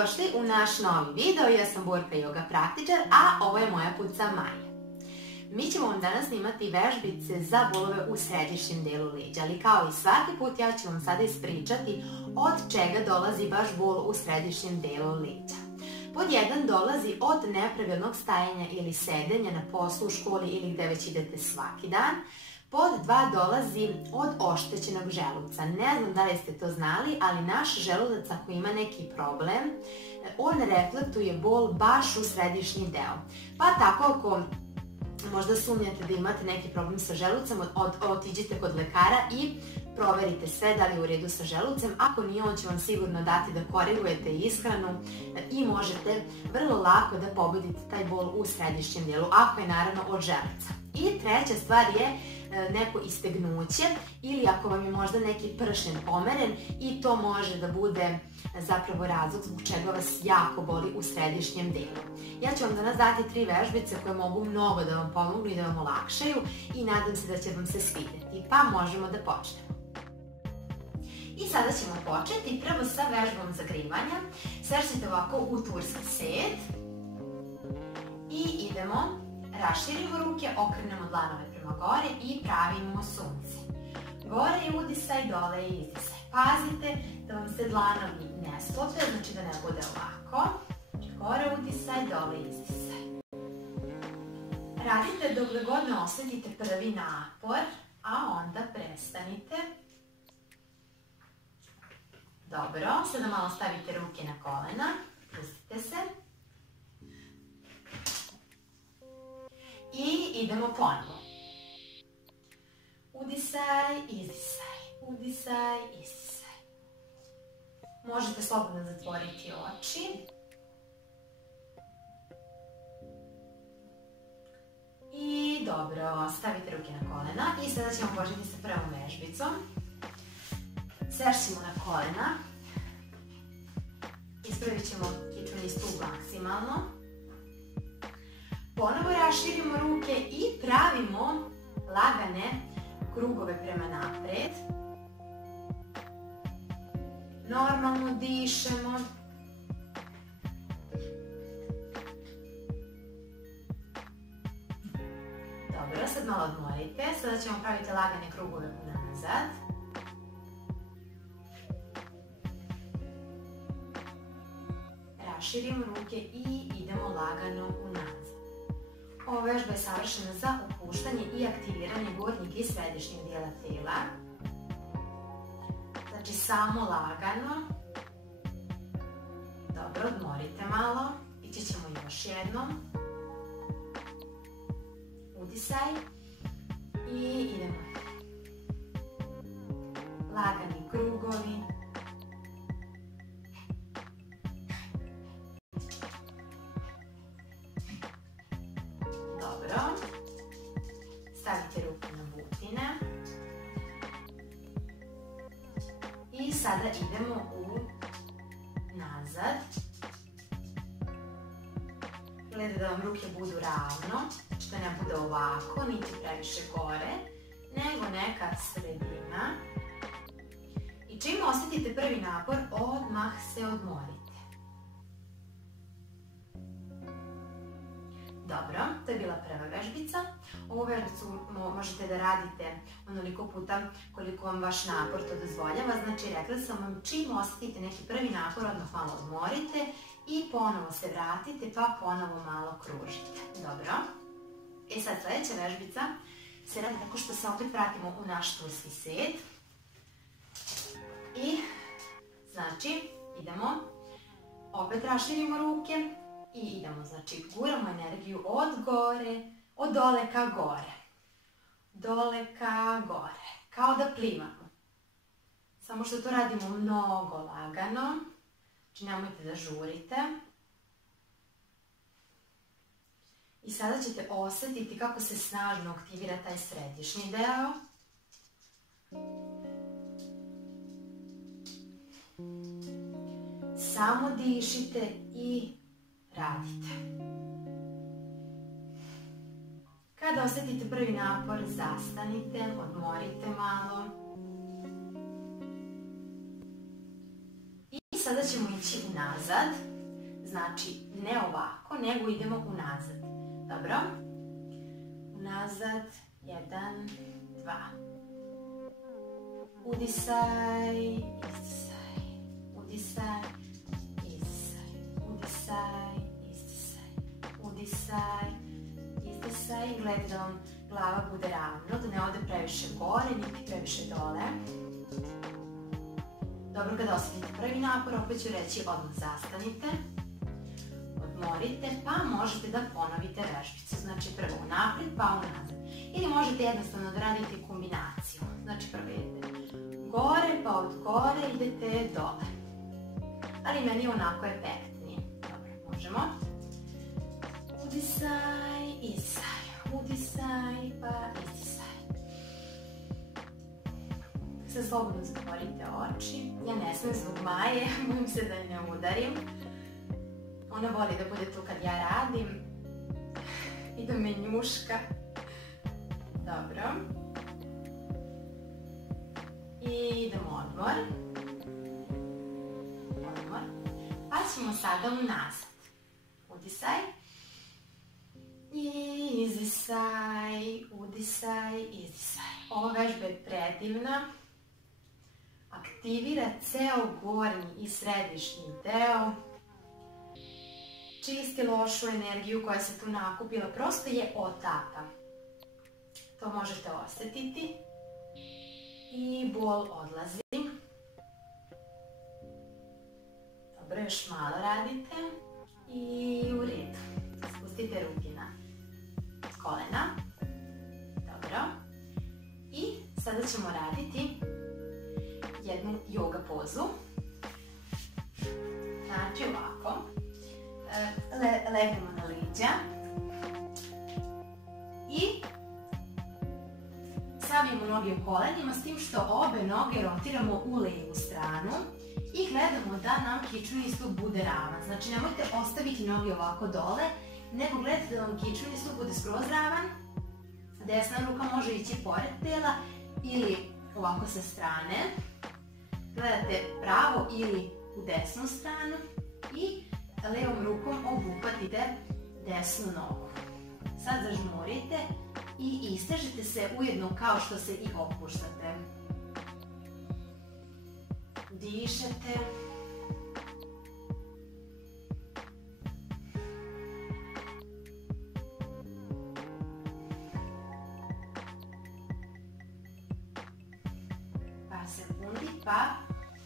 dobrodošli u naš novi video. Ja sam Borka Yoga praktičar, a ovo je moja puca Maja. Mi ćemo vam danas snimati vežbice za bolove u središnjem delu leđa, ali kao i svaki put ja ću vam sada ispričati od čega dolazi baš bol u središnjem delu leđa. Pod 1 dolazi od nepravilnog stajanja ili sedenja na poslu, u školi ili gde već idete svaki dan. Pod 2 dolazi od oštećenog želuca. Ne znam da li ste to znali, ali naš želudac ako ima neki problem, on reflektuje bol baš u središnji deo. Pa tako ako možda sumnjate da imate neki problem sa želucem, otiđite kod lekara i proverite sve da li je u redu sa želucem. Ako nije, on će vam sigurno dati da korigujete ishranu i možete vrlo lako da pobedite taj bol u središnjem dijelu, ako je naravno od želuca. I treća stvar je neko istegnuće ili ako vam je možda neki pršen pomeren i to može da bude zapravo razlog zbog čega vas jako boli u središnjem delu. Ja ću vam danas dati 3 vežbice koje mogu mnogo da vam pomognu i da vam olakšaju i nadam se da će vam se svidjeti. Pa možemo da počnemo. I sada ćemo početi prvo sa vežbom zagrivanja. Svršite ovako u turski set i idemo. Raširimo ruke, okrenemo dlanove prema gore i pravimo sunce. Gore je udisaj, dole je izdisaj. Pazite da vam se dlanovi ne sklope, znači da ne bude ovako. Gore udisaj, dole izdisaj. Radite dokle god ne osjetite prvi napor, a onda prestanite. Dobro, sada malo stavite ruke na kolena, pustite se. I idemo ponovo. Udisaj, izdisaj, udisaj, izdisaj. Možete slobodno zatvoriti oči. I dobro, stavite ruke na kolena i sada ćemo početi sa prvom vežbicom. Sešćemo na kolena. Ispravit ćemo kičmeni stup maksimalno. Ponovo raširimo ruke i pravimo lagane krugove prema napred. Normalno dišemo. Dobro, sad malo odmorite. Sada ćemo praviti lagane krugove unazad. Raširimo ruke i idemo lagano unazad. Ova vežba je savršena za opuštanje i aktiviranje gornjeg i središnjeg dijela tela. Znači samo lagano. Dobro, odmorite malo. Ići ćemo još jednom. Udisaj. I idemo. Lagani krugovi. Stavite ruke na butine. I sada idemo nazad. Gledajte da vam ruke budu ravno, znači da ne bude ovako, niti previše gore, nego neka sredina. I čim osjetite prvi napor, odmah se odmorite. Dobro, to je bila prva vežbica. Ovu vežbicu možete da radite onoliko puta koliko vam vaš napor to dozvoljava. Znači, rekla sam vam, čim osjetite neki prvi napor, odmah malo odmorite i ponovo se vratite, pa ponovo malo kružite. Dobro. I sad sljedeća vežbica se radi tako što se opet vratimo u naš turski set. I, znači, idemo. Opet raširimo ruke. I idemo, znači guramo energiju od gore, od dole ka gore. Dole ka gore. Kao da plivamo. Samo što to radimo mnogo lagano. Znači nemojte da žurite. I sada ćete osjetiti kako se snažno aktivira taj središnji deo. Samo dišite i radite. Kada osjetite prvi napor, zastanite, odmorite malo. I sada ćemo ići unazad. Znači, ne ovako, nego idemo unazad. Dobro? Unazad. 1, 2. Udisaj, izdisaj. Udisaj, izdisaj. Udisaj, izdisaj. Udisaj, izdisaj. Gledajte da vam glava bude ravno, da ne ode previše gore, niti previše dole. Dobro, kada osjetite prvi napor, opet ću reći odmah zastanite. Odmorite, pa možete da ponovite vežbicu. Znači prvo unaprijed, pa unazad. Ili možete jednostavno da radite kombinaciju. Znači prvo idete gore, pa od gore idete dole. Ali meni je onako efektnije. Dobro, možemo. Udisaj, izdisaj. Udisaj, pa izdisaj. Sad slobodno zatvorite oči. Ja ne smem zbog Maje, bojim se da je ne udarim. Ona voli da bude tu kad ja radim i da me njuška. Dobro. I idemo odmor. Odmor. Pa ćemo sada unazad. Udisaj. I izdisaj. Udisaj, izdisaj. Ova vežba je predivna. Aktivira ceo gornji i središnji deo. Čisti lošu energiju koja se tu nakupila, prosto je otapa. To možete osjetiti. I bol odlazi. Dobro, još malo radite. I u redu. Spustite ruke na kolena. Dobro. I sada ćemo raditi jednu yoga pozu. Znači ovako. Legnemo na leđa i stavimo noge u kolenima, s tim što obe noge rotiramo u levu stranu i gledamo da nam kičmeni stup bude ravan. Znači nemojte ostaviti noge ovako dole, nego gledajte da vam kičmeni stup bude skroz ravan. Desna ruka može ići pored tela ili ovako sa strane. Gledate pravo ili u desnu stranu i levom rukom obuhvatite desnu nogu. Sad zažmurite i istežite se ujedno kao što se i opuštate. Dišete. Par sekundi, pa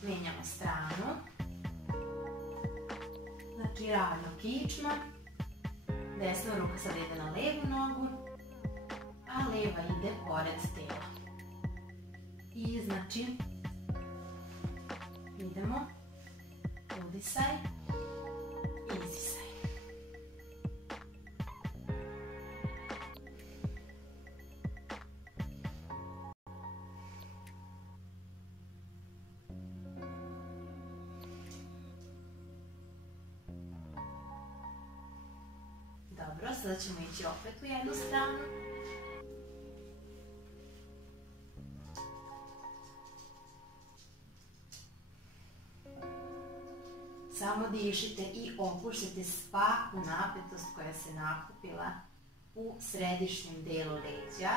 menjamo stranu. Znači ravno kičma, desna ruka sad ide na levu nogu, a leva ide pored tela. I znači idemo, udisaj, izdisaj. Dobro, sada ćemo ići opet u jednu stranu. Samo dišite i opuštajte svaku napetost koja se nakupila u središnjem delu leđa.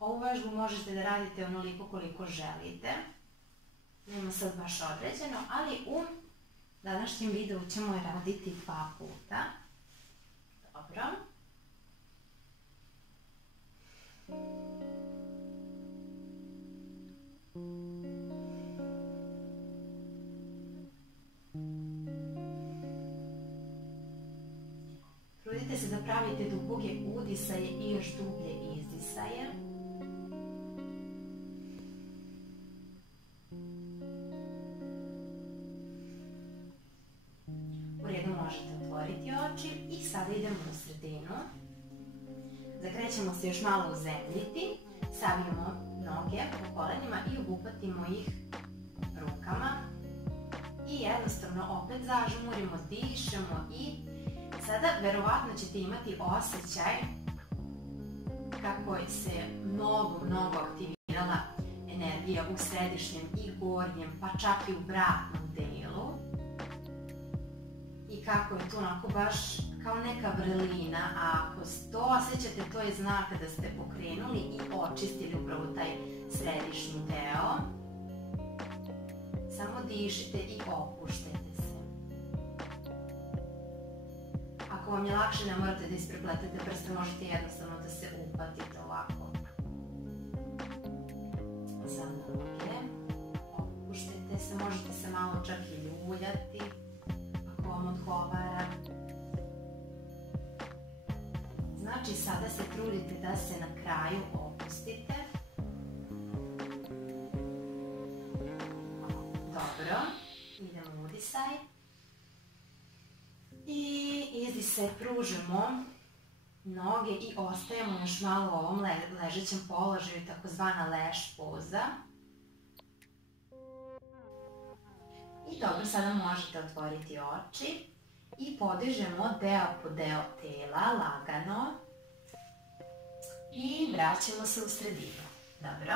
Ovu vežbu možete da radite onoliko koliko želite. Nema sad baš određeno, ali u današnjem videu ćemo je raditi 2 puta. Dobro. Trudite se da pravite duboke udisaje i još dublje izdisaje. U redu možete otvoriti oči i sada idemo u sredinu. Zakrećemo se još malo uzemljiti, savijemo noge po kolenima i obuhvatimo ih rukama. I jednostavno opet zažmurimo, dišemo i sada verovatno ćete imati osjećaj kako se mnogo aktivirala energija u središnjem i gornjem, pa čak i u vratnom delu. I kako je tu onako baš kao neka vrlina, a ako to osjećate, to je znak da ste pokrenuli i očistili upravo taj središnji deo. Samo dišite i opuštajte se. Ako vam je lakše, ne morate da isprepletete prste, možete jednostavno da se upatite ovako za noge. Opuštajte se, možete se malo čak i ljuljati ako vam odgovara. Znači, sada se trudite da se na kraju opustite. Dobro, idemo u udisaj. I izdisaj, pružimo noge i ostajemo još malo u ovom ležećem položaju, takozvana leš poza. I dobro, sada možete otvoriti oči i podižemo deo po deo tela, lagano. I vraćamo se u sredinu. Dobro.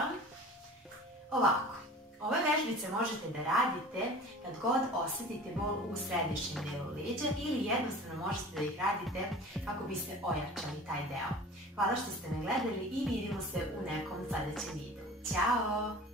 Ovako. Ove vežbice možete da radite kad god osjetite bol u središnjem delu leđa ili jednostavno možete da ih radite kako biste ojačali taj deo. Hvala što ste me gledali i vidimo se u nekom sledećem videu. Ćao!